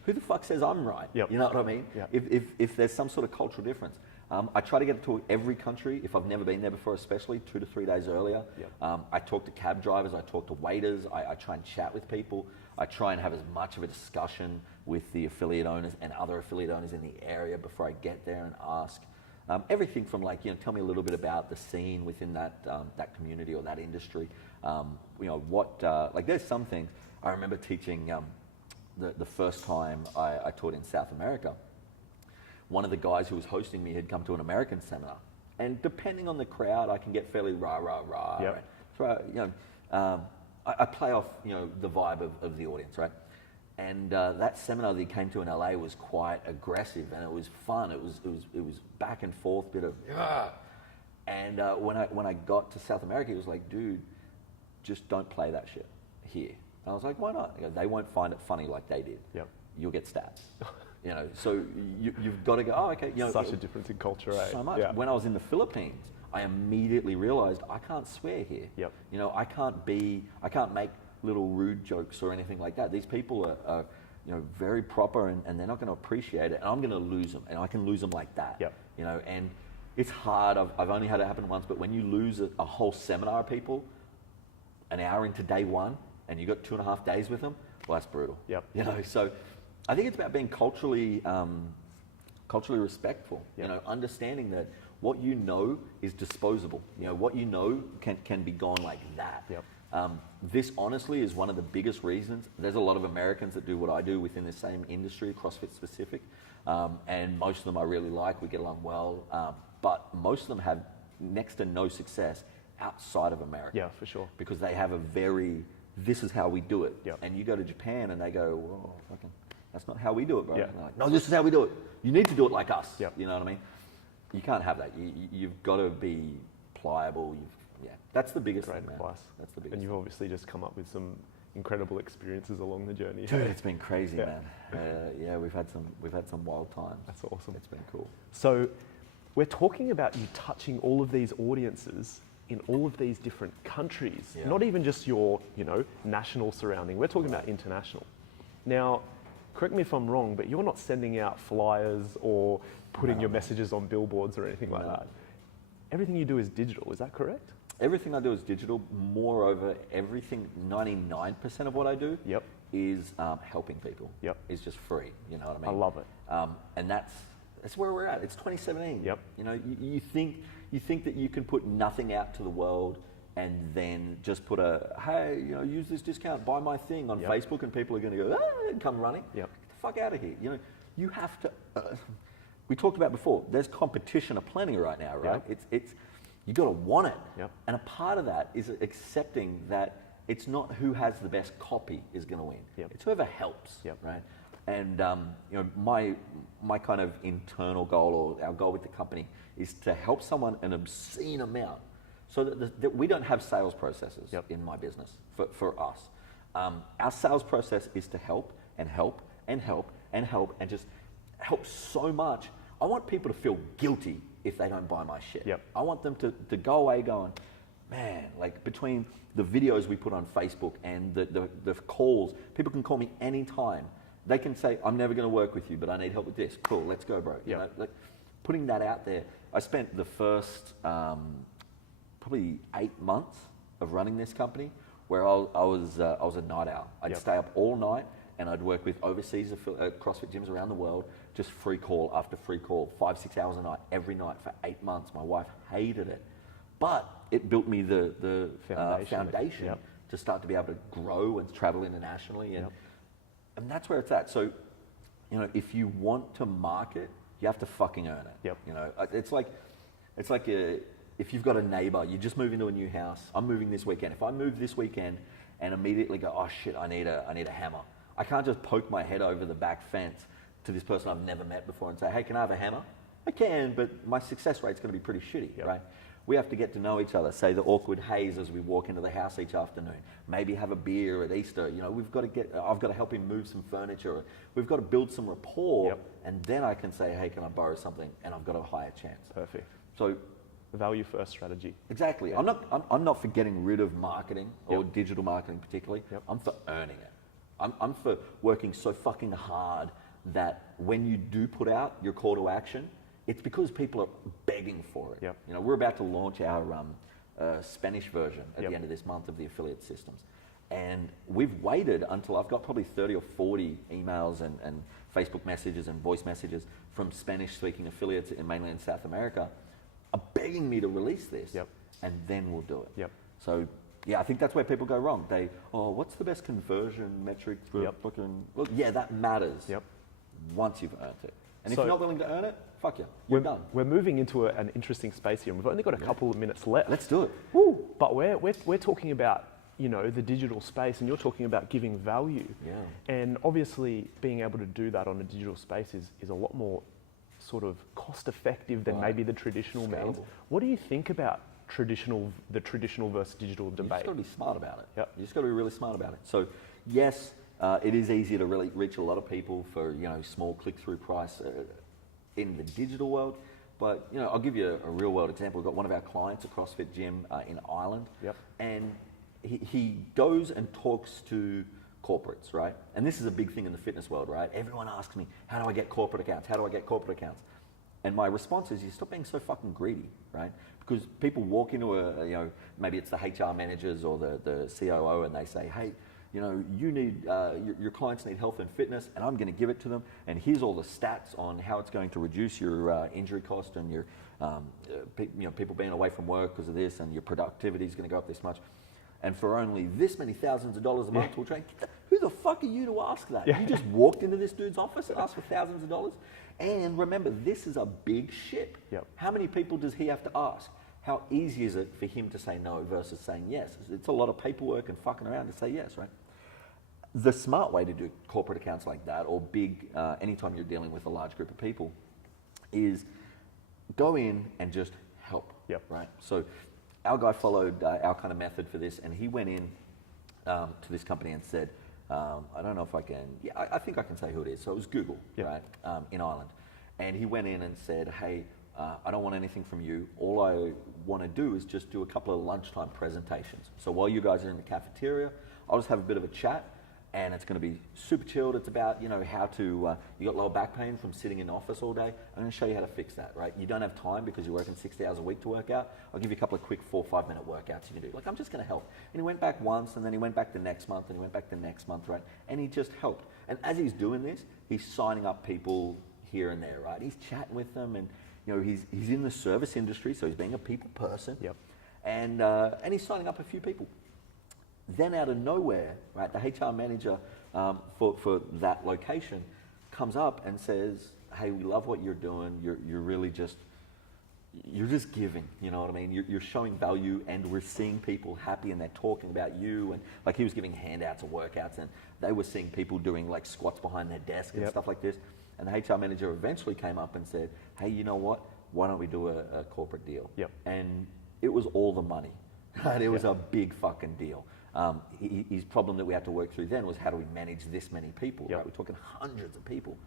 who the fuck says I'm right? Yep. You know what I mean? Yep. If there's some sort of cultural difference. I try to get to every country, if I've never been there before, especially 2 to 3 days earlier. Yep. I talk to cab drivers, I talk to waiters, I try and chat with people. I try and have as much of a discussion with the affiliate owners and other affiliate owners in the area before I get there and ask. Everything from tell me a little bit about the scene within that community or that industry. There's some things. I remember teaching the first time I taught in South America. One of the guys who was hosting me had come to an American seminar. And depending on the crowd, I can get fairly rah. Yep. Right? So, I play off, the vibe of the audience, right? And that seminar that he came to in LA was quite aggressive and it was fun. It was back and forth, bit of yeah. And when I got to South America, he was like, dude, just don't play that shit here. And I was like, why not? He goes, they won't find it funny like they did. Yep. You'll get stabbed. So you've got to go, oh, okay. Such a difference in culture, eh? So much. Yeah. When I was in the Philippines, I immediately realized I can't swear here. Yep. I can't make little rude jokes or anything like that. These people are very proper and they're not going to appreciate it. And I'm going to lose them, and I can lose them like that. Yep. And it's hard. I've only had it happen once, but when you lose a whole seminar of people, an hour into day one, and you got 2.5 days with them, well, that's brutal. Yep. So I think it's about being culturally respectful. Yep. Understanding that what you know is disposable. What you know can be gone like that. Yep. This honestly is one of the biggest reasons. There's a lot of Americans that do what I do within the same industry, CrossFit specific, and most of them I really like. We get along well, but most of them have next to no success outside of America. Yeah, for sure. Because they have this is how we do it. Yep. And you go to Japan and they go, whoa, fucking, that's not how we do it, bro. Yeah. And they're like, no, this is how we do it. You need to do it like us. Yep. You know what I mean? You can't have that. You've got to be pliable. That's the biggest Great thing, man. advice. That's the biggest. And you've obviously just come up with some incredible experiences along the journey. Dude, it's been crazy, Yeah. man. We've had some wild times. That's awesome. It's been cool. So we're talking about you touching all of these audiences in all of these different countries, Yeah. not even just your, national surrounding. We're talking about international. Now, correct me if I'm wrong, but you're not sending out flyers or putting your messages on billboards or anything like that. Everything you do is digital, is that correct? Everything I do is digital. Moreover, 99% of what I do Yep. is helping people. Yep. It's just free. You know what I mean? I love it. And that's where we're at. It's 2017. Yep. You think that you can put nothing out to the world and then just put hey, use this discount, buy my thing on Yep. Facebook, and people are going to go, and come running. Yep. Get the fuck out of here. You have to. We talked about before. There's competition aplenty right now, right? Yep. It's you got to want it. Yep. And a part of that is accepting that it's not who has the best copy is going to win. Yep. It's whoever helps, Yep. right? And my kind of internal goal, or our goal with the company, is to help someone an obscene amount, so that we don't have sales processes Yep. in my business for us. Our sales process is to help and help and help and help and just help so much. I want people to feel guilty if they don't buy my shit. Yep. I want them to go away going, man, like between the videos we put on Facebook and the calls, people can call me anytime. They can say, I'm never going to work with you, but I need help with this. Cool, let's go, bro. You know, like putting that out there. I spent the first probably 8 months of running this company where I was a night owl. I'd stay up all night and I'd work with overseas CrossFit gyms around the world, just free call after free call, 5-6 hours a night, every night for 8 months. My wife hated it, but it built me the foundation to start to be able to grow and travel internationally, and that's where it's at. So, you know, if you want to market, you have to fucking earn it. Yep. You know, it's like if you've got a neighbor, you just move into a new house. I'm moving this weekend. If I move this weekend and immediately go, oh shit, I need a hammer. I can't just poke my head over the back fence to this person I've never met before and say, hey, can I have a hammer? I can, but my success rate's going to be pretty shitty, right? We have to get to know each other, say the awkward haze as we walk into the house each afternoon, maybe have a beer at Easter. You know, I've got to help him move some furniture. We've got to build some rapport, and then I can say, hey, can I borrow something? And I've got a higher chance. Perfect. So, value first strategy. Exactly. I'm not for getting rid of marketing or digital marketing particularly. I'm for earning it. I'm for working so fucking hard that when you do put out your call to action, it's because people are begging for it. You know, we're about to launch our Spanish version at the end of this month of the affiliate systems. And we've waited until I've got probably 30 or 40 emails and Facebook messages and voice messages from Spanish-speaking affiliates in mainland South America are begging me to release this, and then we'll do it. So, yeah, I think that's where people go wrong. What's the best conversion metric for fucking... Well, yeah, that matters once you've earned it. And if you're not willing to earn it, fuck you. You're done. We're moving into an interesting space here, and we've only got a couple of minutes left. Let's do it. Woo. But we're talking about, you know, the digital space, and you're talking about giving value. And obviously, being able to do that on a digital space is a lot more sort of cost-effective than maybe the traditional means. What do you think about the traditional versus digital debate? You just got to be smart about it. You just got to be really smart about it. So, yes, it is easier to really reach a lot of people for, you know, small click-through price in the digital world. But, you know, I'll give you a real-world example. We've got one of our clients, a CrossFit gym in Ireland, and he goes and talks to corporates, right? And this is a big thing in the fitness world, right? Everyone asks me, how do I get corporate accounts? How do I get corporate accounts? And my response is, you stop being so fucking greedy, right? Because people walk into you know, maybe it's the HR managers or the COO, and they say, hey, you know, you need, your clients need health and fitness, and I'm going to give it to them. And here's all the stats on how it's going to reduce your injury cost and your, you know, people being away from work because of this, and your productivity is going to go up this much. And for only this many thousands of dollars a month, we'll train. Who the fuck are you to ask that? You just walked into this dude's office and asked for thousands of dollars. And remember, this is a big ship. How many people does he have to ask? How easy is it for him to say no versus saying yes? It's a lot of paperwork and fucking around to say yes, right? The smart way to do corporate accounts like that, or big, anytime you're dealing with a large group of people, is go in and just help, right? So our guy followed our kind of method for this, and he went in to this company and said, I don't know if I can, I think I can say who it is. So it was Google, right, in Ireland. And he went in and said, hey, I don't want anything from you. All I want to do is just do a couple of lunchtime presentations. So while you guys are in the cafeteria, I'll just have a bit of a chat, and it's going to be super chilled. It's about, you know, how to, you got lower back pain from sitting in the office all day. I'm going to show you how to fix that, right? You don't have time because you're working 60 hours a week to work out. I'll give you a couple of quick 4 or 5 minute workouts you can do. Like, I'm just going to help. And he went back once, and then he went back the next month, and he went back the next month, right? And he just helped. And as he's doing this, he's signing up people here and there, right? He's chatting with them, and, you know, he's in the service industry, so he's being a people person. And he's signing up a few people. Then out of nowhere, right, the HR manager for that location comes up and says, hey, we love what you're doing. You're really just, you're just giving, you know what I mean? You're showing value, and we're seeing people happy, and they're talking about you. And like, he was giving handouts of workouts, and they were seeing people doing like squats behind their desk and stuff like this. And the HR manager eventually came up and said, hey, you know what? Why don't we do a corporate deal? And it was all the money, right? It was a big fucking deal. His problem that we had to work through then was, how do we manage this many people, right? We're talking hundreds of people.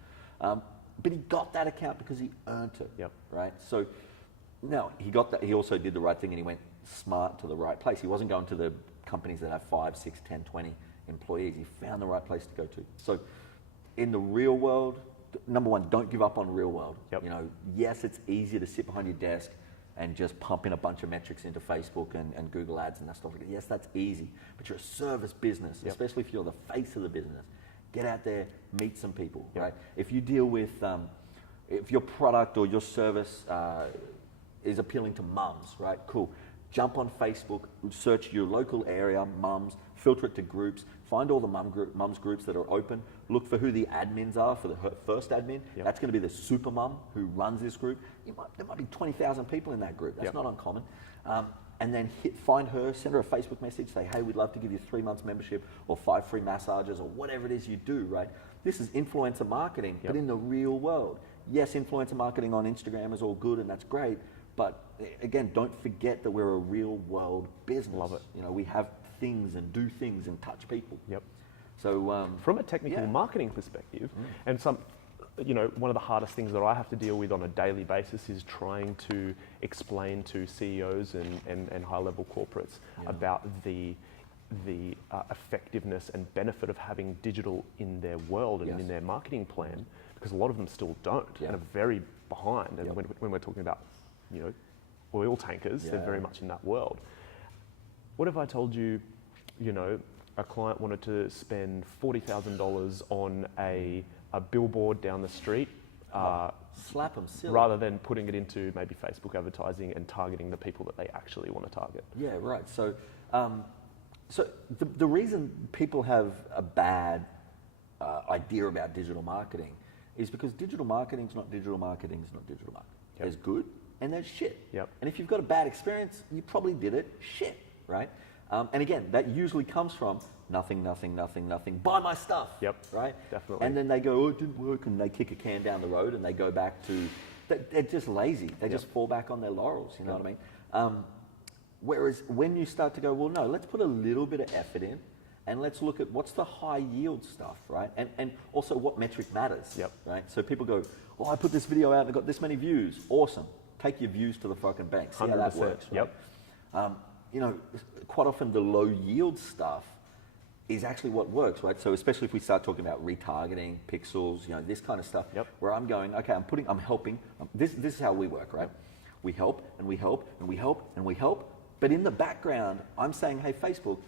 But he got that account because he earned it, right? So now he got that. He also did the right thing, and he went smart to the right place. He wasn't going to the companies that have 5, 6, 10, 20 employees. He found the right place to go to. So in the real world, number one, don't give up on real world. You know, yes, it's easier to sit behind your desk and just pump in a bunch of metrics into Facebook and Google Ads and that stuff. Yes, that's easy, but you're a service business, especially if you're the face of the business. Get out there, meet some people, right? If you deal with, if your product or your service is appealing to mums, right? Cool. Jump on Facebook, search your local area, mums, filter it to groups, find all the mums groups that are open, look for who the admins are for the first admin. That's going to be the super mum who runs this group. There might be 20,000 people in that group. That's not uncommon. And then find her, send her a Facebook message, say, hey, we'd love to give you 3 months membership or 5 free massages or whatever it is you do, right? This is influencer marketing, but in the real world. Yes, influencer marketing on Instagram is all good and that's great, but again, don't forget that we're a real world business. Love it. You know, we have things and do things and touch people. So from a technical marketing perspective, and one of the hardest things that I have to deal with on a daily basis is trying to explain to CEOs and high-level corporates about the effectiveness and benefit of having digital in their world and in their marketing plan, because a lot of them still don't and are very behind. And when we're talking about, oil tankers, they're very much in that world. What if I told you, a client wanted to spend $40,000 on a billboard down the street, slap them silly, rather than putting it into maybe Facebook advertising and targeting the people that they actually want to target? Yeah, right. So, the reason people have a bad idea about digital marketing is because digital marketing is not digital marketing is not digital marketing. There's good and there's shit. And if you've got a bad experience, you probably did it shit, right? And again, that usually comes from nothing, buy my stuff, right? Definitely. And then they go, oh, it didn't work, and they kick a can down the road and they go back to, they're just lazy. They just fall back on their laurels, you know what I mean? Whereas when you start to go, well, no, let's put a little bit of effort in and let's look at what's the high yield stuff, right? And also what metric matters, right? So people go, oh, I put this video out and I got this many views. Awesome. Take your views to the fucking bank. See how that works, right? Quite often the low yield stuff is actually what works, right? So especially if we start talking about retargeting, pixels, this kind of stuff, where I'm going, okay, I'm helping. This is how we work, right? We help and we help and we help and we help. But in the background, I'm saying, hey, Facebook,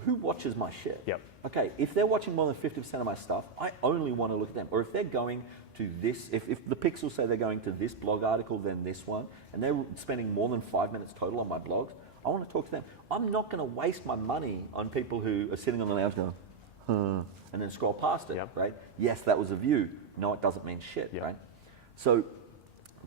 who watches my shit? Okay, if they're watching more than 50% of my stuff, I only want to look at them. Or if they're going to this, if the pixels say they're going to this blog article, then this one, and they're spending more than 5 minutes total on my blogs, I want to talk to them. I'm not going to waste my money on people who are sitting on the lounge going, and then scroll past it, right? Yes, that was a view. No, it doesn't mean shit, right? So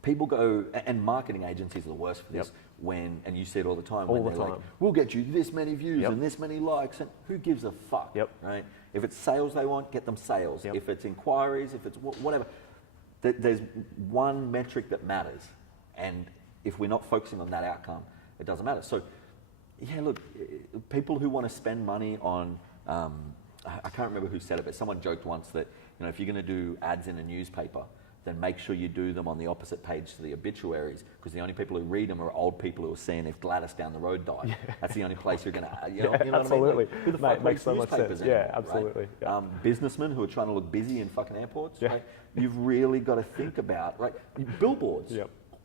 people go, and marketing agencies are the worst for this, and you see it all the time, when they're like, we'll get you this many views and this many likes, and who gives a fuck, right? If it's sales they want, get them sales. If it's inquiries, if it's whatever, there's one metric that matters, and if we're not focusing on that outcome, it doesn't matter. So, yeah, look, people who want to spend money on, I can't remember who said it, but someone joked once that, if you're going to do ads in a newspaper, then make sure you do them on the opposite page to the obituaries, because the only people who read them are old people who are seeing if Gladys down the road died. That's the only place you're going to, you know what I mean? Absolutely. Like, who the fuck makes so much newspapers sense. anymore, Yeah, absolutely. Right? Businessmen who are trying to look busy in fucking airports, right? You've really got to think about, right? Billboards.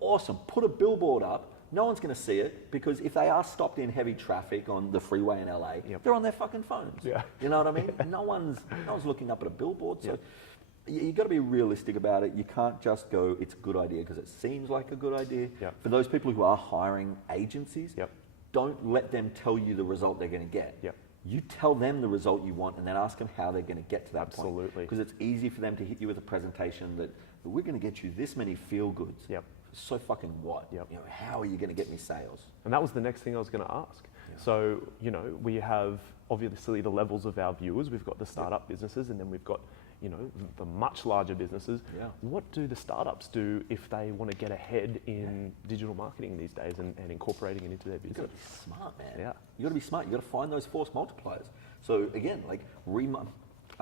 Awesome. Put a billboard up. No one's going to see it, because if they are stopped in heavy traffic on the freeway in LA, they're on their fucking phones. You know what I mean? No one's looking up at a billboard. So you've got to be realistic about it. You can't just go, it's a good idea because it seems like a good idea. For those people who are hiring agencies, don't let them tell you the result they're going to get. You tell them the result you want and then ask them how they're going to get to that point. Because it's easy for them to hit you with a presentation that we're going to get you this many feel goods. So fucking what? How are you going to get me sales? And that was the next thing I was going to ask. So, we have obviously the levels of our viewers. We've got the startup businesses, and then we've got, the much larger businesses. What do the startups do if they want to get ahead in digital marketing these days and incorporating it into their business? You've got to be smart, man. You've got to be smart. You've got to find those force multipliers. So again, like I'm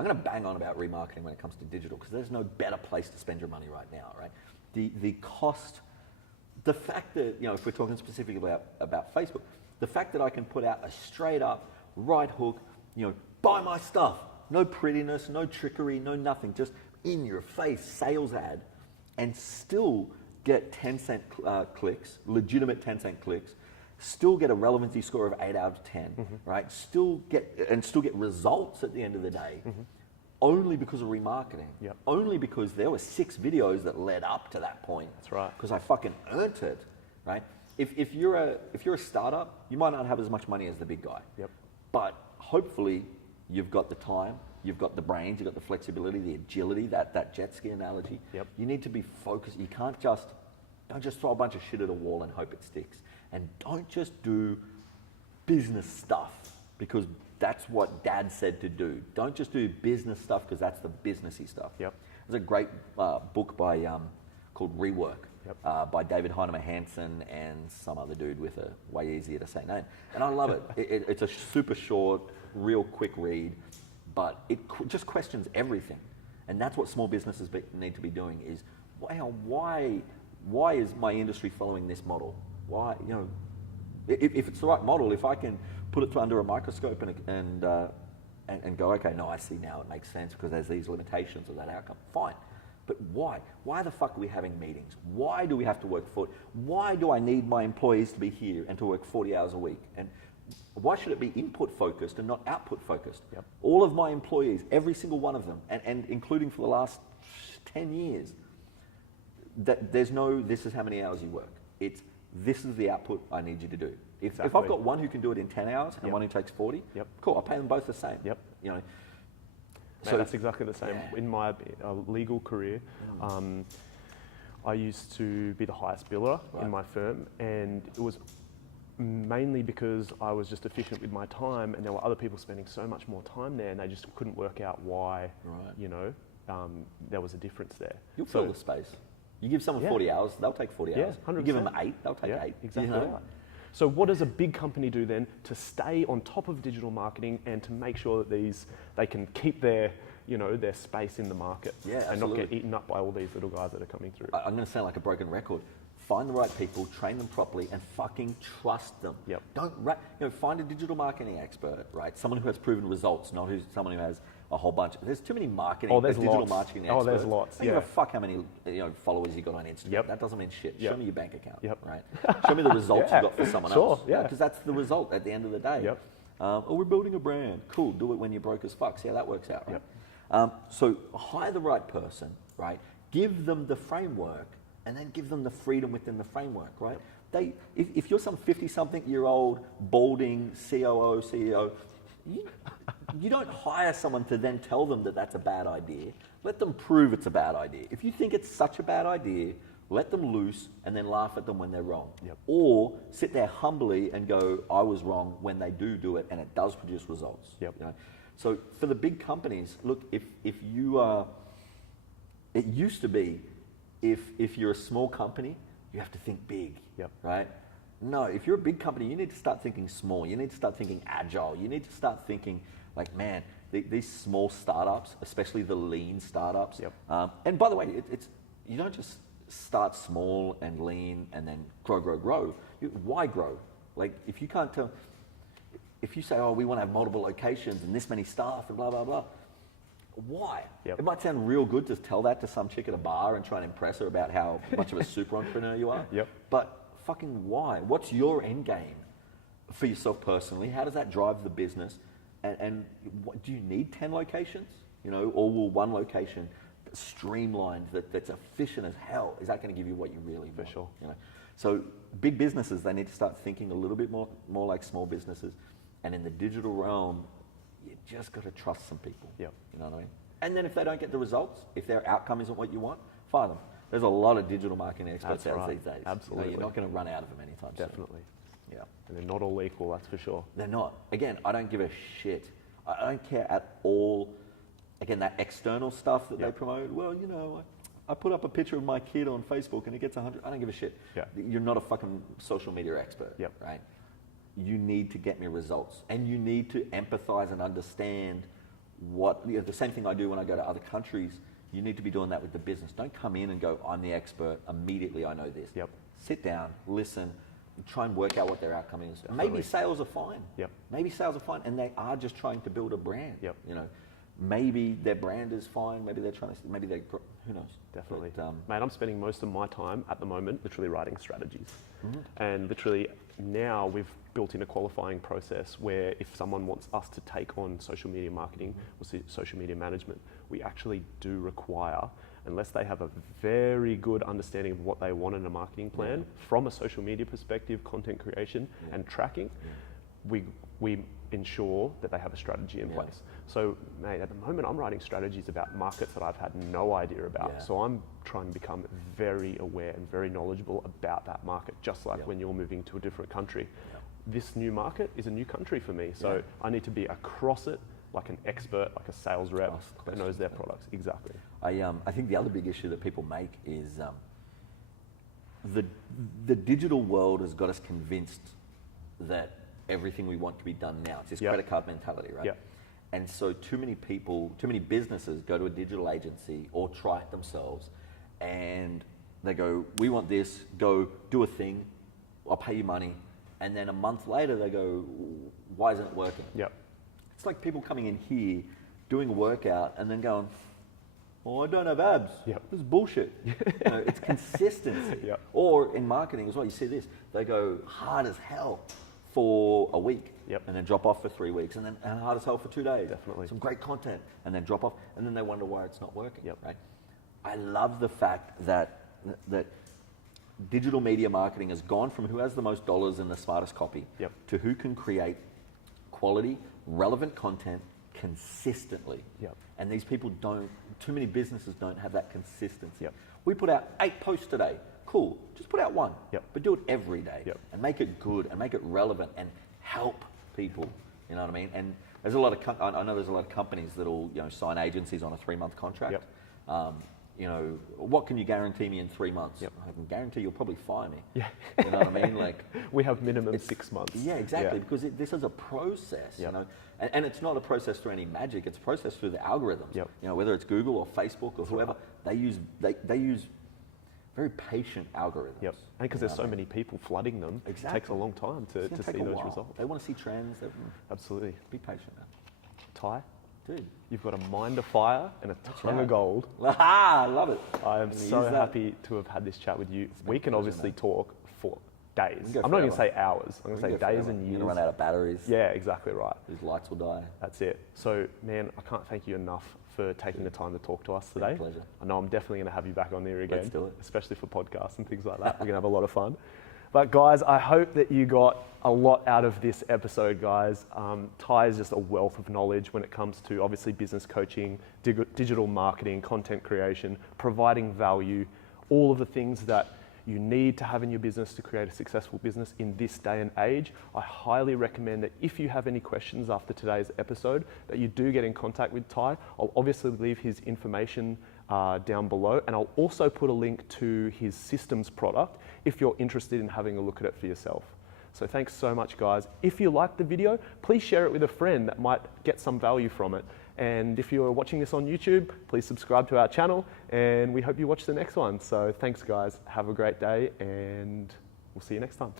going to bang on about remarketing when it comes to digital, because there's no better place to spend your money right now, right? The cost, the fact that, if we're talking specifically about Facebook, the fact that I can put out a straight up, right hook, buy my stuff, no prettiness, no trickery, no nothing, just in your face sales ad, and still get 10-cent clicks, legitimate 10-cent clicks, still get a relevancy score of 8 out of 10, right? Still get results at the end of the day, only because of remarketing. Yep. Only because there were 6 videos that led up to that point. That's right. Because I fucking earned it, right? If you're a startup, you might not have as much money as the big guy. Yep. But hopefully you've got the time, you've got the brains, you've got the flexibility, the agility, that jet ski analogy. Yep. You need to be focused. You can't don't just throw a bunch of shit at a wall and hope it sticks. And don't just do business stuff because that's what Dad said to do. Don't just do business stuff because that's the businessy stuff. Yep. There's a great book by called Rework. Yep. By David Heinemeier Hansson and some other dude with a way easier to say name. And I love it. It's a super short, real quick read, but it just questions everything. And that's what small businesses need to be doing is, why is my industry following this model? Why, if it's the right model, if I can put it under a microscope and go, okay, no, I see now, it makes sense because there's these limitations of that outcome, fine. But why? Why the fuck are we having meetings? Why do we have to work why do I need my employees to be here and to work 40 hours a week? And why should it be input focused and not output focused? Yep. All of my employees, every single one of them, and including for the last 10 years, that there's no, this is how many hours you work. It's, this is the output I need you to do. If I've got one who can do it in 10 hours and Yep. one who takes 40, Yep. cool, I'll pay them both the same. Yep. So that's exactly the same. Yeah. In my legal career, I used to be the highest biller in my firm, and it was mainly because I was just efficient with my time, and there were other people spending so much more time there, and they just couldn't work out why, there was a difference there. You'll fill the space. You give someone 40 hours, they'll take 40 hours. 100%. You give them 8, they'll take 8. Exactly right. So what does a big company do then to stay on top of digital marketing and to make sure that they can keep their space in the market and not get eaten up by all these little guys that are coming through? I'm going to sound like a broken record. Find the right people, train them properly, and fucking trust them. Yep. Don't find a digital marketing expert, right? Someone who has proven results, not someone who has a whole bunch. There's too many digital marketing experts. Oh, there's lots. I don't give a fuck how many followers you got on Instagram. Yep. That doesn't mean shit. Yep. Show me your bank account. Yep. Right. Show me the results you got for someone else. Yeah. Because that's the result at the end of the day. Yep. We're building a brand. Cool. Do it when you're broke as fuck. See how that works out. Right? Yep. So hire the right person. Right. Give them the framework. And then give them the freedom within the framework, right? If you're some 50-something-year-old balding COO, CEO, you don't hire someone to then tell them that that's a bad idea. Let them prove it's a bad idea. If you think it's such a bad idea, let them loose and then laugh at them when they're wrong. Yep. Or sit there humbly and go, I was wrong, when they do it and it does produce results. Yep. So for the big companies, look, if you are, it used to be, if you're a small company, you have to think big, right? No, if you're a big company, you need to start thinking small. You need to start thinking agile. You need to start thinking like, man, these small startups, especially the lean startups. And by the way, you don't just start small and lean and then grow. Why grow? Like if you can't tell, if you say, oh, we want to have multiple locations and this many staff and blah, blah, blah. Why? It might sound real good to tell that to some chick at a bar and try and impress her about how much of a super entrepreneur you are. But fucking why? What's your end game for yourself personally? How does that drive the business? And do you need 10 locations? Or will one location streamlined that's efficient as hell, is that going to give you what you really want? For sure. So big businesses, they need to start thinking a little bit more like small businesses. And in the digital realm, you just got to trust some people. You know what I mean? And then if they don't get the results, if their outcome isn't what you want, fire them. There's a lot of digital marketing experts out these days. Absolutely. You're not going to run out of them anytime soon. Definitely. Yeah. And they're not all equal, that's for sure. They're not. Again, I don't give a shit. I don't care at all. Again, that external stuff that they promote. Well, I put up a picture of my kid on Facebook and it gets 100. I don't give a shit. You're not a fucking social media expert, right? You need to get me results, and you need to empathize and understand the same thing I do when I go to other countries. You need to be doing that with the business. Don't come in and go, I'm the expert, immediately I know this. Sit down, listen, and try and work out what their outcome is. Maybe sales are fine. Maybe sales are fine, and they are just trying to build a brand. maybe their brand is fine. Maybe they're trying to. Maybe they. Who knows? Definitely. But, Mate, I'm spending most of my time at the moment literally writing strategies. And literally now we've built in a qualifying process where if someone wants us to take on social media marketing or social media management, we actually do require, unless they have a very good understanding of what they want in a marketing plan from a social media perspective, content creation and tracking, we ensure that they have a strategy in place. So, mate, at the moment I'm writing strategies about markets that I've had no idea about. So I'm trying to become very aware and very knowledgeable about that market, just like when you're moving to a different country. This new market is a new country for me, so I need to be across it like an expert, like a sales rep that knows their products. Exactly. I think the other big issue that people make is the digital world has got us convinced that everything we want to be done now. It's this credit card mentality, right? And so too many people, too many businesses go to a digital agency or try it themselves and they go, we want this, go do a thing, I'll pay you money. And then a month later they go, why isn't it working? It's like people coming in here, doing a workout and then going, oh, I don't have abs. This is bullshit. You know, it's consistency. Or in marketing as well, you see this, they go hard as hell for a week and then drop off for 3 weeks and then hard as hell for 2 days. Some great content and then drop off and then they wonder why it's not working. Right? I love the fact that digital media marketing has gone from who has the most dollars and the smartest copy to who can create quality, relevant content consistently. And these people don't, too many businesses don't have that consistency. We put out 8 posts today. Cool, just put out 1, but do it every day and make it good and make it relevant and help people, you know what I mean? And there's a lot of, I know there's a lot of companies that'll, you know, sign agencies on a 3-month contract. You know, what can you guarantee me in 3 months? I can guarantee you'll probably fire me. You know what I mean? Like we have minimum 6 months. Exactly, because this is a process, you know, and it's not a process through any magic. It's a process through the algorithms. You know, whether it's Google or Facebook or whoever, they use very patient algorithms. And because there's so many people flooding them, it takes a long time to see those results. They want to see trends. Absolutely. Be patient, man. Ty, dude, you've got a mind of fire and a tongue of gold. I love it. I am so happy to have had this chat with you. We can obviously talk for days. I'm not going to say hours. I'm going to say days and years. You're going to run out of batteries. Yeah, exactly right. These lights will die. That's it. So, man, I can't thank you enough for taking the time to talk to us today. Pleasure. I know I'm definitely going to have you back on there again. Let's do it. Especially for podcasts and things like that. We're going to have a lot of fun. But guys, I hope that you got a lot out of this episode, guys. Ty is just a wealth of knowledge when it comes to obviously business coaching, digital marketing, content creation, providing value, all of the things that you need to have in your business to create a successful business in this day and age. I highly recommend that if you have any questions after today's episode, that you do get in contact with Ty. I'll obviously leave his information down below, and I'll also put a link to his systems product if you're interested in having a look at it for yourself. So thanks so much, guys. If you liked the video, please share it with a friend that might get some value from it. And if you're watching this on YouTube, please subscribe to our channel, and we hope you watch the next one. So thanks, guys. Have a great day, and we'll see you next time.